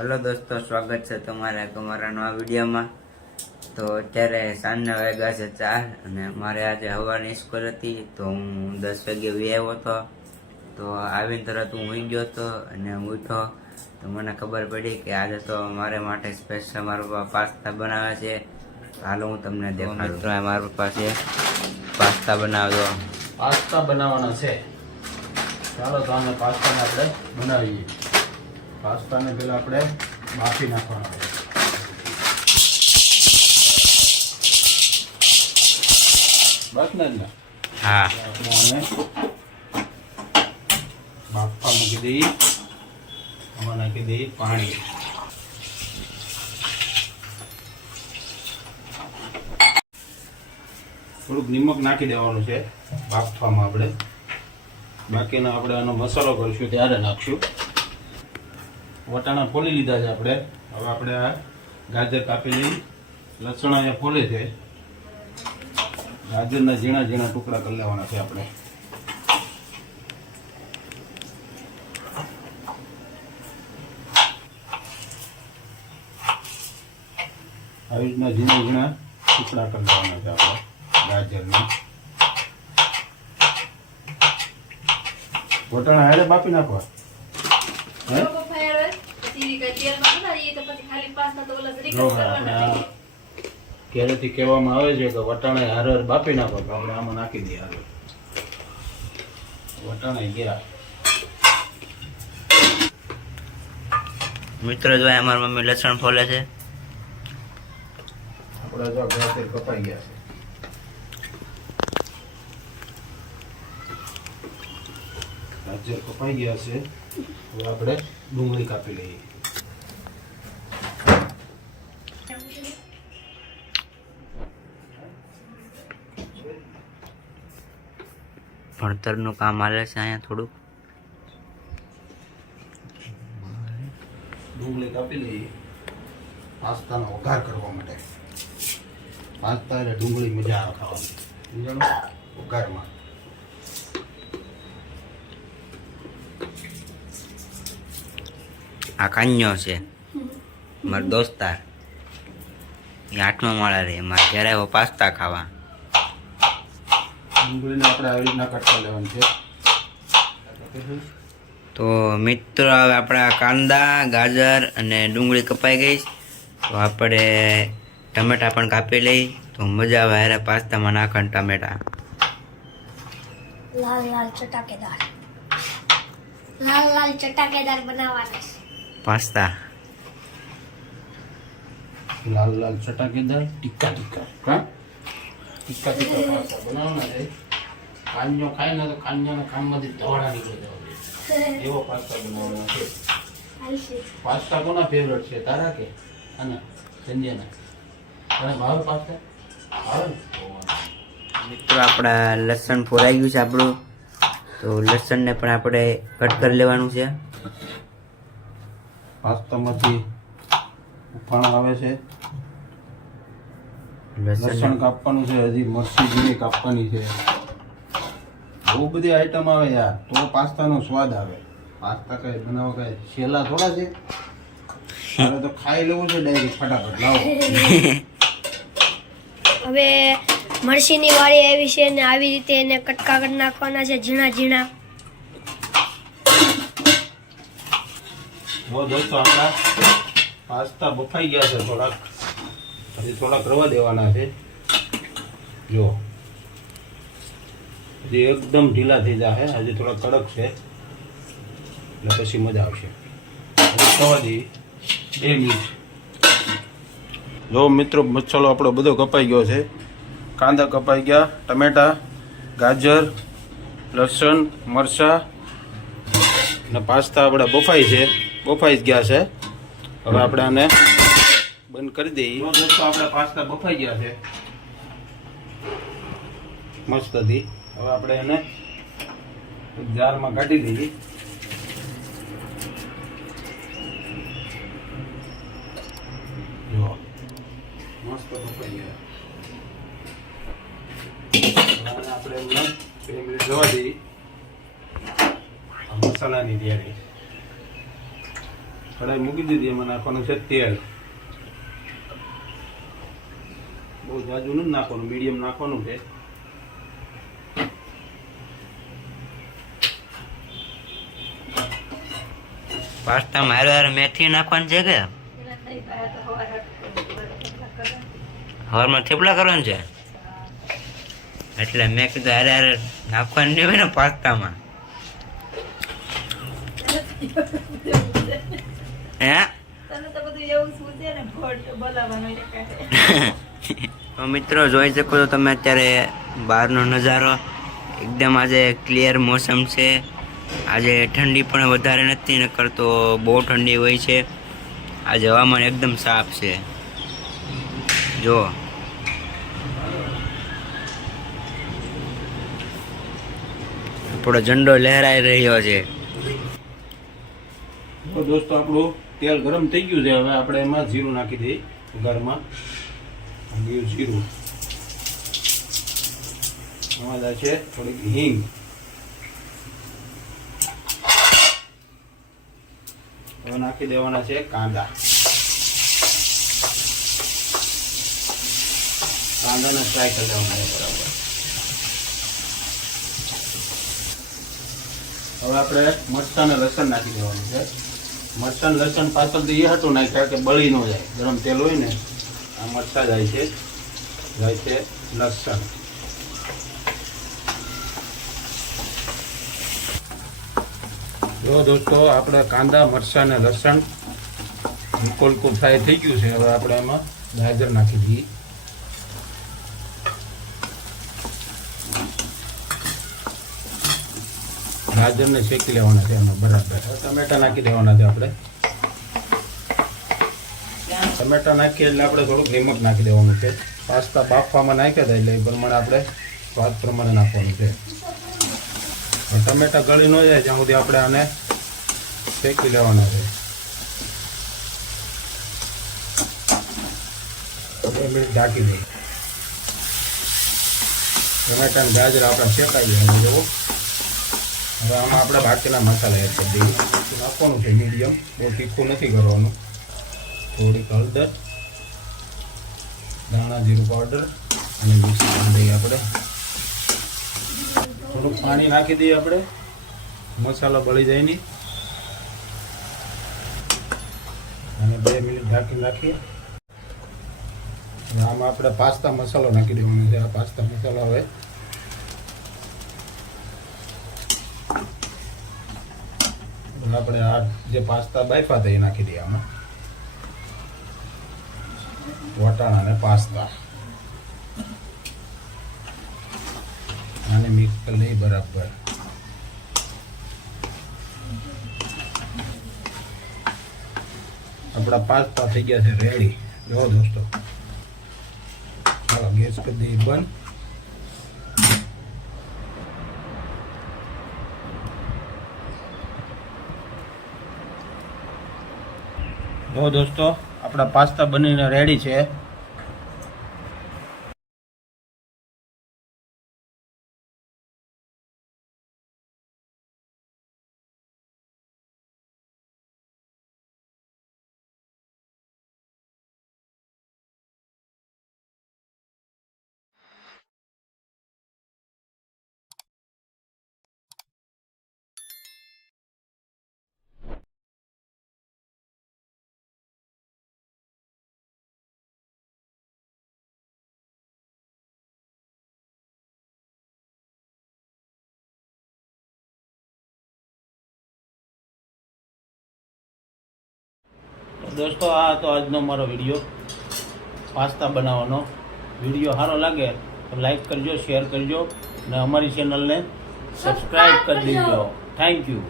Hello દોસ્તો સ્વાગત છે તમારે તમારા નવા વિડીયોમાં. તો અત્યારે સાંજના વાગ્યા છે ચાર અને મારે આજે હવાની સ્કૂલ હતી તો હું દસ વાગે વી આવ્યો હતો. તો આવીને તરત હું ઊંઘી ગયો હતો અને ઉઠો તો મને ખબર પડી કે આજે તો મારે માટે સ્પેશિયલ મારા પાસ્તા બનાવે છે. હાલો હું તમને દેખાડું. મિત્રો મારા પાસે પાસ્તા બનાવજો. પાસ્તા બનાવવાનો છે. ચાલો તો અમે પાસ્તાને આપણે બનાવીએ. પાસ્તાને પહેલાં આપણે બાફી નાખવાના. છે જ ને હા બાફવા મૂકી દઈએ. આમાં નાખી દઈએ પાણી. થોડુંક નિમક નાખી દેવાનું છે બાફવામાં આપણે. બાકીનો આપણે આનો મસાલો કરીશું ત્યારે નાખશું. વટાણા ફોલી લીધા છે આપણે. હવે આપણે આ ગાજર કાપેલી લસણ અહીંયા ફોલે છે. ગાજરના ઝીણા ઝીણા ટુકડા કરી લેવાના છે આપણે. આવી રીતના ઝીણા ઝીણા ટુકડા કરી લેવાના છે આપણે ગાજરના. વટાણા હારે બાપી નાખવા. હે? ઘરેથી કહેવામાં આવે છે કે વટાણા હારે હારે બાફી નાખો તો આપણે આમાં નાખી દઈએ વટાણા ગયા. મિત્રો જો અમારા મારી મમ્મી લસણ ફોલે છે. આપણે જો ગાજર કપાઈ ગયા છે. ગાજર કપાઈ ગયા છે. હવે આપણે ડુંગળી કાપી લઈએ. ભણતરનું કામ હાલે છે અહીંયા થોડુંક. ડુંગળી કાપી લઈએ. પાસ્તાનો વઘાર કરવા માટે. પાસ્તા એટલે ડુંગળી મજા આવે ખાવાની. સમજાણું? વઘારમાં. આ કાન્યો છે. મારો દોસ્તાર. એ આઠમા માળા રે. મારે ઘરે આવ્યો પાસ્તા ખાવા. ડુંગળીને આપણે આવી રીતના કટકા લેવાની છે. તો મિત્રો હવે આપણા કાંદા ગાજર અને ડુંગળી કપાઈ ગઈ તો આપણે ટમેટા પણ કાપી લઈ. તો મજા આવે અરે પાસ્તામાં નાખણ ટમેટા. લાલ લાલ ચટાકેદાર. લાલ લાલ ચટાકેદાર બનાવવાના પાસ્તા. લાલ લાલ ચટાકેદાર ટીકા ટીકા. હા? ટીકા ટીકા પાસ્તા બનાવવાના છે કાન્યો ખાય ને તો કાંજાના કામમાંથી ધોળા નીકળી જવા એવો પાસ્તા બનાવવાનો છે પાસ્તા કોના ફેવરેટ છે તારા કે અને સંજયના તને ભાવે પાસ્તા ભાવે મિત્રો આપણા લસણ ફોરાઈ ગયું છે આપણું. તો લસણને પણ આપણે કટ કરી લેવાનું છે. પાસ્તામાંથી ઉફાણ આવે છે. લસણ કાપવાનું છે હજી મરચી ઝીણી કાપવાની છે. બહુ બધી આઈટમ આવે યાર તો પાસ્તાનો સ્વાદ આવે. પાસ્તા કઈ બનાવવા કઈ છેલ્લા થોડા છે. હવે તો ખાઈ લેવું છે ડાયરેક્ટ ફટાફટ લાવો. હવે મરચીની વાળી આવી છે ને આવી રીતે એને કટકા કરી નાખવાના છે ઝીણા ઝીણા. દોસ્તો આપણા પાસ્તા બફાઈ ગયા છે થોડાક. હજી થોડાક રવા દેવાના છે. જો. હજી એકદમ ઢીલા થઈ જશે હજી થોડા કડક છે. એટલે પછી મજા આવશે. થવા દઈએ બે મિનિટ. જો મિત્રો, મસાલો આપણો બધો કપાઈ ગયો છે. કાંદા કપાઈ ગયા, ટમેટા, ગાજર, લસણ, મરચાં અને પાસ્તા આપણા બફાઈ છે. બફાઈ જ ગયા છે. હવે આપણે આને બંધ કરી દઈએ દોસ્તો આપણે પાસ્તા બફાઈ ગયા છે. મસ્ત હતી હવે આપણે એને જારમાં કાઢી દઈએ મસ્ત બફાઈ ગયા. આપણે એમને બે મિનિટ જવા દઈએ. મસાલાની તૈયારી. કઢાઈ મૂકી દીધી એમાં નાખવાનું છે તેલ. બહુ જાજુ નથી નાખવાનું મીડિયમ નાખવાનું છે. પાસ્તામાં હારે હારે મેથી નાખવાની છે કે? હવારમાં થેપલા કરવાનું છે? એટલે મેં કીધું હારે હારે નાખવાનું નહીં હોય ને પાસ્તામાં. હે? તને તો મિત્રો, જોઈ શકો છો તમે અત્યારે બહારનો નજારો. એકદમ આજે ક્લિયર મોસમ છે. આજે ઠંડી પણ વધારે નથી ને કરતો બહુ ઠંડી હોય છે. આજે હવામાન એકદમ સાફ છે. જો આપણો ઝંડો લહેરાઈ રહ્યો છે. દોસ્તો, આપણું તેલ ગરમ થઈ ગયું છે. હવે આપણે એમાં જીરું નાખી દઈએ વઘારમાં ગયું જીરું. એમાં છે, થોડીક હિંગ. હવે નાખી દેવાના છે કાંદા. કાંદાને ફ્રાય કરી દેવાના બરાબર. હવે આપણે મરચાં અને લસણ નાખી દેવાનું છે. મરચાં લસણ પાછળ તો એ હતું નાખ્યા કે બળી ન જાય. ગરમ તેલ હોય ને આ મરચાં જાય છે. જાય છે લસણ. જો દોસ્તો, આપણે કાંદા, મરચાં અને લસણ હલકું હલકું ફ્રાય થઈ ગયું છે. હવે આપણે એમાં ગાજર નાખી દઈએ. ગાજરને શેકી લેવાના છે એમાં બરાબર. ટમેટા નાખી દેવાના છે આપણે. ટમેટા નાખીએ એટલે આપણે થોડુંક નિમક નાખી દેવાનું છે. પાસ્તા બાફવામાં નાખ્યા હતા એટલે એ પ્રમાણે આપણે સ્વાદ પ્રમાણે નાખવાનું છે. ટમેટા ગળી ન જાય ત્યાં સુધી આપણે આને શેકી લેવાના છે. મિનિટ ઢાંકી દઈએ. ટમેટા અને ગાજર આપણે શેકાઈ ગયા જેવું. હવે આમાં આપણે બાકીના મસાલા એડ કરી દઈએ. નાખવાનું છે મીડિયમ. બહુ તીખું નથી કરવાનું. થોડીક હળદર ધાણા જીરું પાવડર અને મિક્સ કરી દઈએ આપણે. થોડુંક પાણી નાખી દઈએ આપણે. મસાલા બળી જાય નહીં. અને બે મિનિટ ઢાંકી નાખીએ. આમાં આપણે પાસ્તા મસાલો નાખી દેવાનો છે. આ પાસ્તા મસાલા હવે આપણે આ જે પાસ્તા બાફા હતા નાખી દઈએ આમાં. વટાણા અને પાસ્તા. આને મિક્સ કરી લઈ બરાબર. આપણા પાસ્તા થઈ ગયા છે રેડી જો દોસ્તો, ચાલો ગેસ કરી દઈએ બંધ. જો દોસ્તો આપણા પાસ્તા બનીને રેડી છે. દોસ્તો આ હતો આજનો મારો વીડિયો પાસ્તા બનાવવાનો. વીડિયો સારો લાગે તો લાઈક કરજો શેર કરજો અને અમારી ચેનલને સબસ્ક્રાઈબ કરી દેજો. Thank you